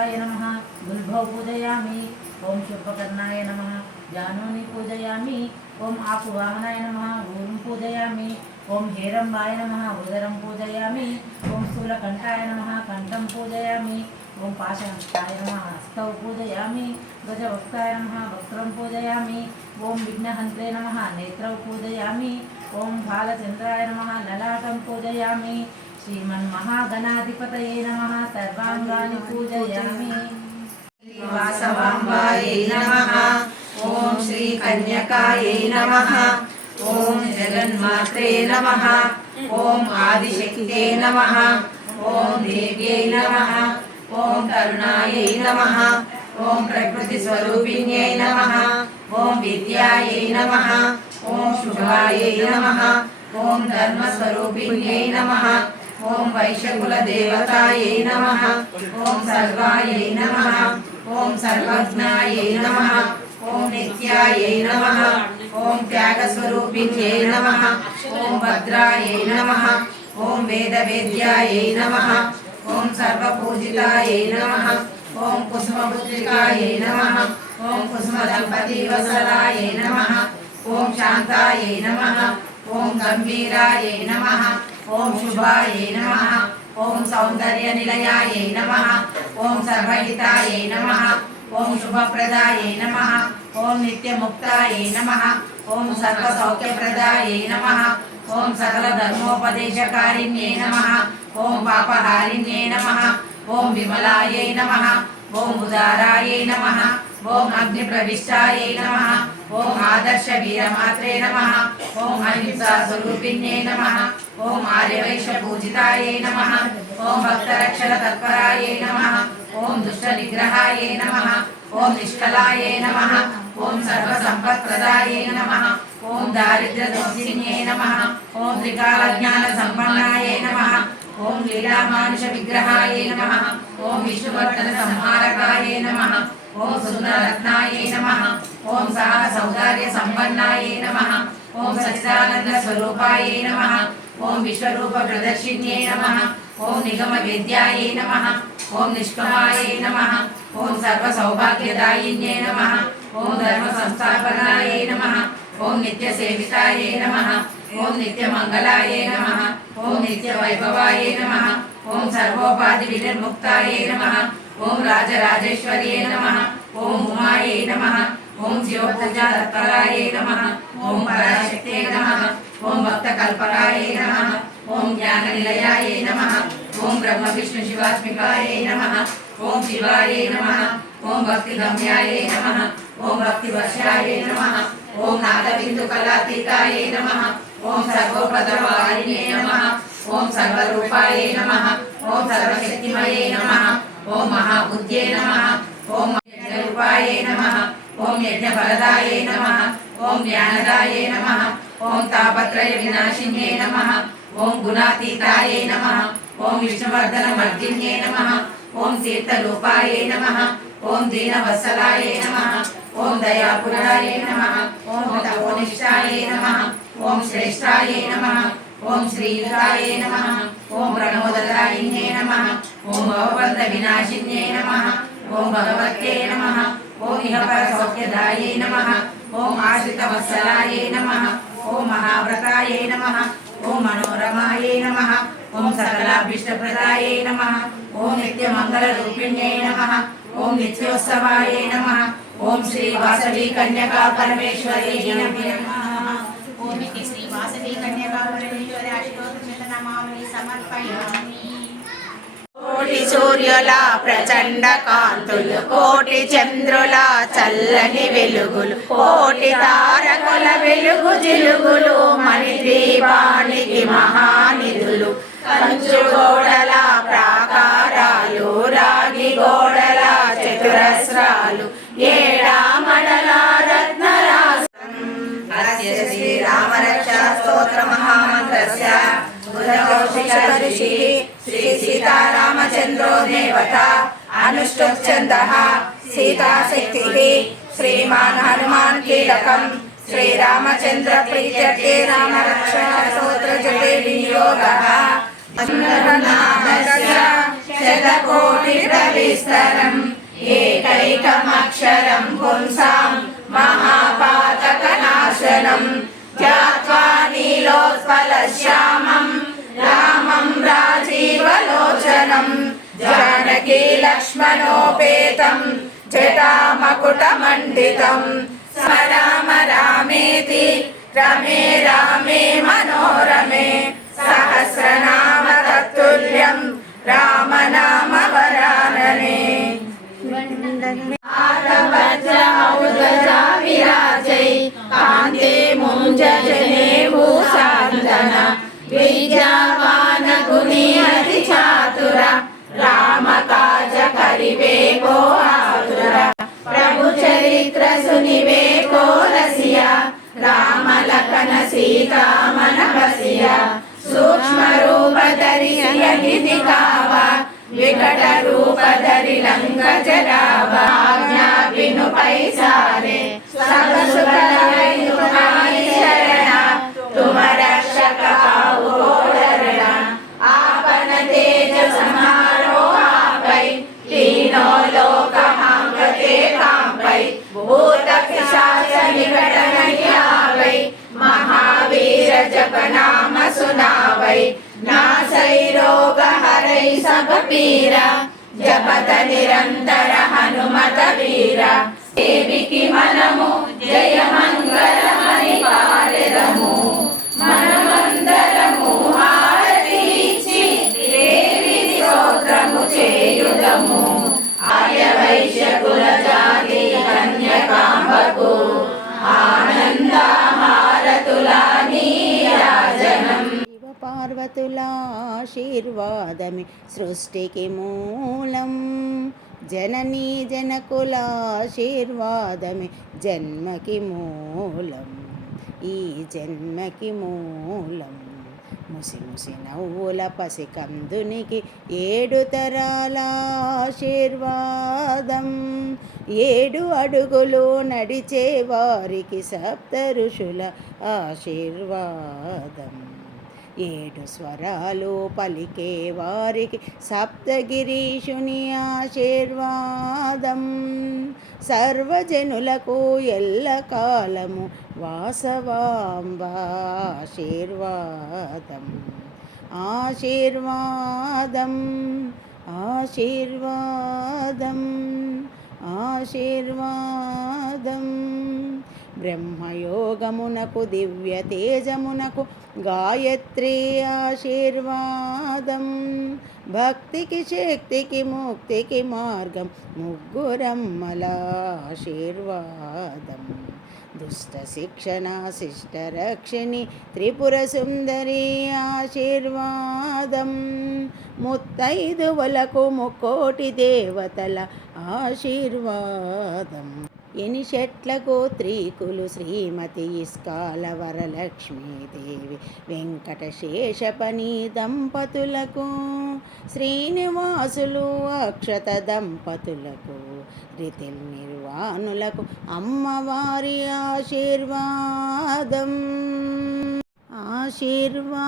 పూజయామి నమ గుల్భౌ పూజయామి ఓం శుభకర్ణాయ నమ జానూని పూజయామి ఓం ఆకువాహనాయ నమ ఊరుం పూజయామి ఓం హేరంబాయ నమ ఉదరం పూజయామి ఓం స్థూలకంఠాయ నమ కంఠం పూజయామి ఓం పాశహస్తాయ నమ హస్తౌ పూజయామి గజవక్తాయ నమ వక్త్రం పూజయామి ఓం విఘ్నహంత్రే నమ నేత్రౌ పూజయామి ఓం బాలచంద్రాయ నమ లలాటం పూజయామి శ్రీమన్మహాగణాధిపతయే నమ సర్వాంగాని పూజయామి వాసవాంబాయై నమః ఓం శ్రీ కన్యకాయై నమః ఓం జగన్మాత్రే నమః ఓం ఆదిశక్తే నమః ఓం దేవ్యై నమః ఓం కరుణాయై నమః ఓం ప్రకృతి స్వరూపిణ్యై నమః ఓం విద్యాయై నమః ఓం శుభాయై నమః ఓం ధర్మ స్వరూపిణ్యై నమః ఓం వైశకుల దేవతాయై నమః ఓం సర్వాయై నమః ఓం సర్వజ్ఞాయై నమః ఓం నిత్యాయై నమః ఓం త్యాగస్వరూపిణ్యై నమః ఓం భద్రాయై నమః ఓం వేదవేద్యాయై నమః ఓం సర్వపూజితాయై నమః ఓం కుసుమపుత్రికాయై నమః ఓం కుసుమ దంపతి వసలాయై నమః ఓం శాంతాయై నమః ఓం గంభీరాయై నమః ఓం శుభాయై నమ ఓం సౌందర్య నిలయాయై నమ ఓం సర్వహితాయై నమ ఓం శుభప్రదాయై నమ ఓం నిత్యముక్తాయై నమ ఓం సర్వసౌఖ్యప్రదాయై నమ ఓం సకల ధర్మోపదేశకారిణ్యై నమ ఓం పాపహారిణ్యై నమ ఓం విమలాయై నమ ఓం ఉదారాయై నమ ఓం అగ్నిప్రవిష్టాయై నమ ఓం ఆదర్శ వీరమాత్రే నమ ఓం అహింసా స్వరూపిణ్యై నమ ఓం ఆర్యవైశ్య పూజితాయై నమ ఓం భక్తరక్షణ తత్పరాయై నమ ఓం దుష్ట నిగ్రహాయై నమ ఓం నిష్కలాయై నమ ఓం సర్వసంపత్ప్రదాయై నమ ఓం దారిద్ర్య దోషిన్యై నమ ఓం త్రికాల జ్ఞాన సంపన్నాయై నమ ఓం లీలామానుష విగ్రహాయై నమ ఓం విష్ణువర్ధన సంహారకాయై నమ ఓం సుందరరత్నాయై నమ ఓం సహ సౌందర్య సంపన్నాయై నమ ఓం సచిదానంద స్వరూపాయై నమ ఓం విశ్వరూప ప్రదర్శిన్యే నమ ఓం నిగమ వేద్యాయై నమ ఓం నిష్కమాయై నమ ఓం సర్వ సౌభాగ్యదాయిన్యే నమ ఓం ధర్మ సంస్థాపనాయై నమ ఓం నిత్య సేవితాయై నమ ఓం నిత్య మంగళాయై నమ ఓం నిత్య వైభవాయై నమ ఓం సర్వోపాధి వినిర్ముక్తాయై నమ ఓం రాజరాజేశ్వర్యై నమ ఓం ఉమాయై నమ ఓం శివపూజా తత్పరాయై నమ ఓం పరాశక్తే నమ ఓం భక్త కల్పకాయై నమః ఓం జ్ఞాన నిలయాయ నమ ఓం బ్రహ్మ విష్ణు శివాత్మికాయ నమ ఓం శివాయ నమ ఓం భక్తి గమ్యాయ నమ ఓం భక్తి వర్షాయ నమ ఓం నాదబిందు కళాతీతాయ నమ ఓం సర్వోపదవారిణ్యై నమ ఓం సర్వరూపాయ నమ ఓం సర్వశక్తిమయై నమ ఓం మహాబుద్ధ్యే నమ ఓం యజ్ఞరూపాయై నమ ఓం యజ్ఞఫలదాయై నమ ఓం జ్ఞానదాయ నమ ఓం తాపత్రయ వినాశిన్యే నమ ఓం గుణాతీతాయై నమ ఓం విష్ణువర్ధన మర్దిన్యై నమ ఓం తీర్థరూపాయై నమ ఓం దీనవత్సలాయై నమ ఓం దయాపురాయై నమ ఓం తపోనిష్టాయై నమ ఓం శ్రేష్టాయై నమ ఓం శ్రీయుతాయై నమ ఓం ప్రణోదదాయిన్యై నమ ఓం భవబంధ వినాశిన్యే నమ ఓం భగవత్యే నమ ఓం ఇహపర పర నమ ఓం ఆశ్రిత వత్సలాయై నమః ఓం మహావ్రతాయై నమ. ఓం మనోరమాయై నమ. ఓం సకలాభీష్టప్రదాయై నమ. ఓం నిత్యమంగళరూపిణ్యై నమ. ఓం నిత్యోత్సవాయై నమ. ఓం శ్రీ వాసవి కన్యకా పరమేశ్వరీ నమః శ్రీ వాసవి కన్యకా పరమేశ్వరి అష్టోత్తర సమర్పయామి. సూర్యుల ప్రచండ కాంతులు కోటి చంద్రుల చల్లని వెలుగులు కోటి తారకుల వెలుగు జిలుగులు మణి దీపానికి మహానిధులు. కంచు గోడల ప్రాకారాలు రాగి గోడల చతురస్రాలు ఏడామడల రత్నరాసం శ్రీరామరక్షా స్తోత్ర మహామంత్రస్య. ఋషి శ్రీ సీతారామచంద్రో దేవత అనుష్ఠుప్ఛందః సీతాశక్తిः శ్రీమాన్ హనుమాన్ కీలకం శ్రీరామచంద్ర ప్రీత్యర్థే రామరక్షా స్తోత్ర జపే వినియోగः నామస్య శత లక్ష్మణోపేతం జటామకుటమండితం. స్మరామ రామేతి రమే రామే మనోరమే సహస్రనామ తత్తుల్యం రామనామ వరాననే విరాజై కాంతే ముంజనే భూసాంతన విద్యావాన చిత్ర సునివే కోరసియ రామ లఖన సీతామన బసియ సూక్ష్మ రూప ధరి గిది వికట రూప ధరి లంక జరావ విను పైసారే సర్వ తుమ రక్షక ఆపన తేజ సమా శాసని ఘటనయావై మహావీర జపనామ సునావై నాశై రోగ హరై సగపీర జపత నిరంతర హనుమత వీర దేవికి మనము జయ మంగళమని పాడెదము మనమందరము హారతి దేవి స్తోత్రము చేయుదము పార్వతుల సృష్టికి మూలం. జననీ జనకులాశీర్వాదమి జన్మకి మూలం. ఈ జన్మకి మూలం. ముసి ముసి నవ్వుల పసి కందునికి ఏడు తరాల ఆశీర్వాదం ఏడు అడుగులు నడిచే వారికి సప్త ఋషుల ఆశీర్వాదం. ఏడు స్వరాలు పలికే వారికి సప్తగిరీషుని ఆశీర్వాదం. సర్వజనులకు ఎల్లకాలము వాసవాంబ ఆశీర్వాదం. ఆశీర్వాదం ఆశీర్వాదం ఆశీర్వాదం. బ్రహ్మయోగమునకు దివ్య తేజమునకు గాయత్రి ఆశీర్వాదం. భక్తికి శక్తికి ముక్తికి మార్గం ముగ్గురమ్మల ఆశీర్వాదం. దుష్ట శిక్షణ శిష్ట రక్షిణి త్రిపుర సుందరి ఆశీర్వాదం. ముత్తైదువలకు ముక్కోటి దేవతల ఆశీర్వాదం. ఎనిషెట్లకు త్రీకులు శ్రీమతి ఇస్కాల వరలక్ష్మీదేవి వెంకటశేషపని దంపతులకు శ్రీనివాసులు అక్షత దంపతులకు రితిల్ నిర్వాణులకు అమ్మవారి ఆశీర్వాదం ఆశీర్వాదం.